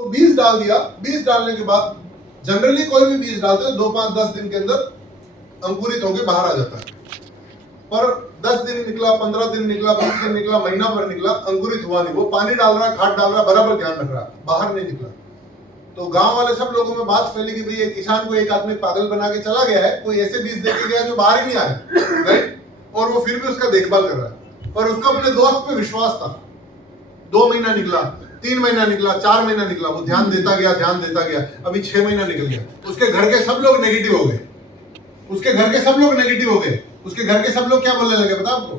तो बीज डाल दिया। बीज डालने के बाद जनरली कोई भी बीज डालते हैं 2, 5, 10 दिन के अंदर अंकुरित होकर बाहर आ जाता है। पर 10 दिन निकला, 15 दिन निकला, 20 दिन निकला, महीना भर निकला, अंकुरित हुआ नहीं। वो पानी डाल रहा है, खाद डाल रहा है, बराबर ध्यान रख रहा है, बाहर नहीं निकला। तो गांव वाले सब लोगों में बात फैली कि भाई ये किसान को एक आदमी पागल बना के चला गया है, कोई ऐसे बीज देके गया जो बाहर ही नहीं आ रहे, राइट? और वो फिर भी उसका देखभाल कर रहा है। पर उसका अपने दोस्त पे विश्वास था। 2 महीना निकला, 3 महीना निकला, 4 महीना निकला, वो ध्यान देता गया, ध्यान देता गया। अभी 6 महीना निकल गया। उसके घर के सब लोग नेगेटिव हो गए। उसके घर के सब लोग नेगेटिव हो गए। उसके घर के सब लोग क्या बोलने लगे पता आपको?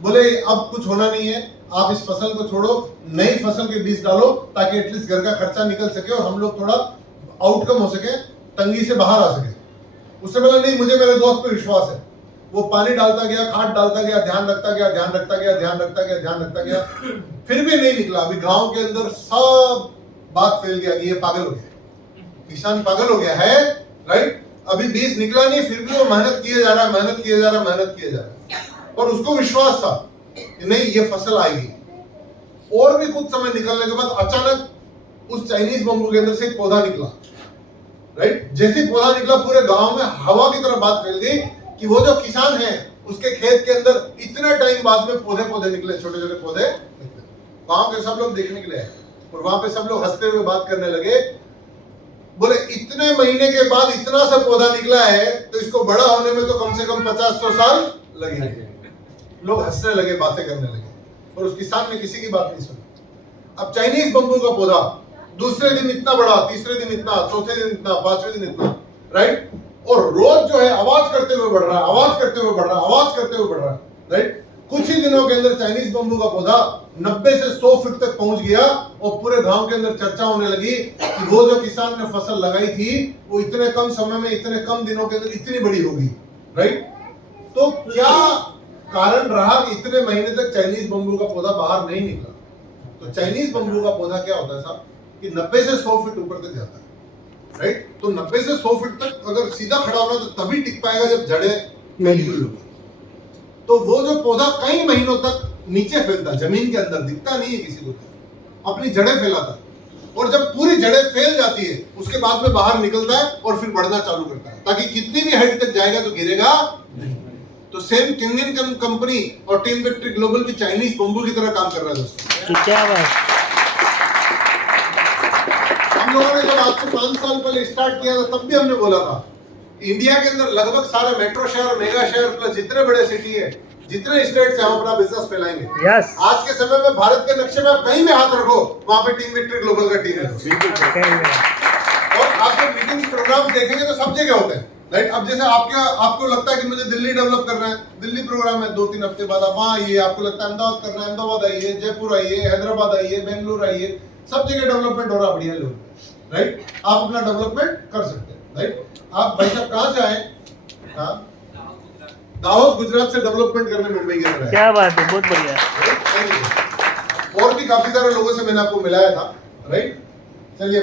बोले अब कुछ होना नहीं है, आप इस फसल को छोड़ो, नई फसल के बीज डालो ताकि एटलीस्ट घर का खर्चा निकल सके और हम लोग थोड़ा आउटकम हो सके, तंगी से बाहर आ सके। उससे बोला नहीं, मुझे मेरे दोस्त पे विश्वास है। वो पानी डालता गया, खाद डालता गया, ध्यान रखता गया, ध्यान रखता गया, ध्यान रखता गया, ध्यान रखता गया, फिर भी नहीं निकला। अभी गांव के अंदर सब बात फैल गया कि ये पागल हो गया, किसान पागल हो गया है, राइट? अभी बीज निकला नहीं, फिर भी वो मेहनत किए जा रहा है, मेहनत किए जा रहा है, मेहनत किए जा रहा है। और उसको विश्वास था कि नहीं ये फसल आएगी। और भी कुछ समय निकलने के बाद अचानक उस चाइनीज बम्बू के अंदर से एक पौधा निकला, राइट? जैसे पौधा निकला पूरे गांव में हवा की तरह बात फैल गई कि वो जो किसान है उसके खेत के अंदर इतने टाइम बाद में पौधे निकले, छोटे छोटे पौधे निकले। गांव के सब लोग देखने के लिए आए और वहां पे सब लोग हंसते हुए बात करने लगे। बोले इतने महीने के बाद इतना सा पौधा निकला है तो इसको बड़ा होने में तो कम से कम 50-100 साल लगेंगे। लोग हंसने लगे, बातें करने लगे और उस किसान ने किसी की बात नहीं सुनी। अब चाइनीज बम्बू का पौधा दूसरे दिन इतना बड़ा, तीसरे दिन इतना, चौथे दिन इतना, 5वें दिन इतना, राइट? और रोज जो है आवाज करते हुए बढ़ रहा है, आवाज करते हुए बढ़ रहा है, आवाज करते हुए बढ़ रहा है, राइट? कुछ ही दिनों के अंदर चाइनीज बम्बू का पौधा 90 से 100 फीट तक पहुंच गया और पूरे गांव के अंदर चर्चा होने लगी कि वो जो किसान ने फसल लगाई थी वो इतने कम समय में, इतने कम दिनों के अंदर इतनी बड़ी होगी, राइट? तो क्या कारण रहा कि इतने महीने तक चाइनीज बम्बू का पौधा बाहर नहीं निकला? तो चाइनीज बम्बू का पौधा क्या होता है साहब कि 90 से 100 फीट ऊपर तक जाता है, राइट? तो 90 से 100 फीट तक अगर सीधा खड़ा होना तो तभी टिक पाएगा जब जड़ें फैली हुई होगी। तो वो जो पौधा कई महीनों तक नीचे फैलता, जमीन के अंदर दिखता नहीं है किसी को, अपनी जड़ें फैलाता, और जब पूरी जड़ें फैल जाती है उसके बाद में बाहर निकलता है और फिर बढ़ना चालू करता है ताकि कितनी भी हाइट तक जाएगा तो गिरेगा नहीं। तो सेम किंगन कंपनी और टीम विक्ट्री ग्लोबल भी चाइनीज बम्बू की तरह काम कर रहा है दोस्तों। क्या बात। हम लोगों ने जब आज से 5 साल पहले स्टार्ट किया था तब भी हमने बोला था इंडिया के अंदर लगभग सारे मेट्रो शहर, मेगा शहर प्लस जितने बड़े सिटी है, जितने स्टेट्स हैं, हम अपना बिजनेस फैलाएंगे। यस। आज के समय में भारत के नक्शे में आप कहीं भी हाथ रखो वहां पे टीम विक्ट्री ग्लोबल का टीम है। और आप जब मीटिंग प्रोग्राम देखेंगे तो सब जगह होते हैं, राइट? अब जैसे आपको लगता है कि मुझे दिल्ली डेवलप करना है, दिल्ली प्रोग्राम है, 2-3 हफ्ते बाद आप वहां आइए। आपको लगता है अहमदाबाद करना है, अहमदाबाद आइए, जयपुर आइए, हैदराबाद आइए, बेंगलुरु आइए, सब जगह डेवलपमेंट हो रहा बढ़िया लोग, राइट? आप अपना डेवलपमेंट कर सकते हैं, राइट? आप भाई साहब कहाँ से आए? हाँ, दाहोद गुजरात से डेवलपमेंट करने मुंबई के अंदर। क्या बात है, बहुत बढ़िया। और भी काफी सारे लोगों से मैंने आपको मिलाया था, राइट? चलिए।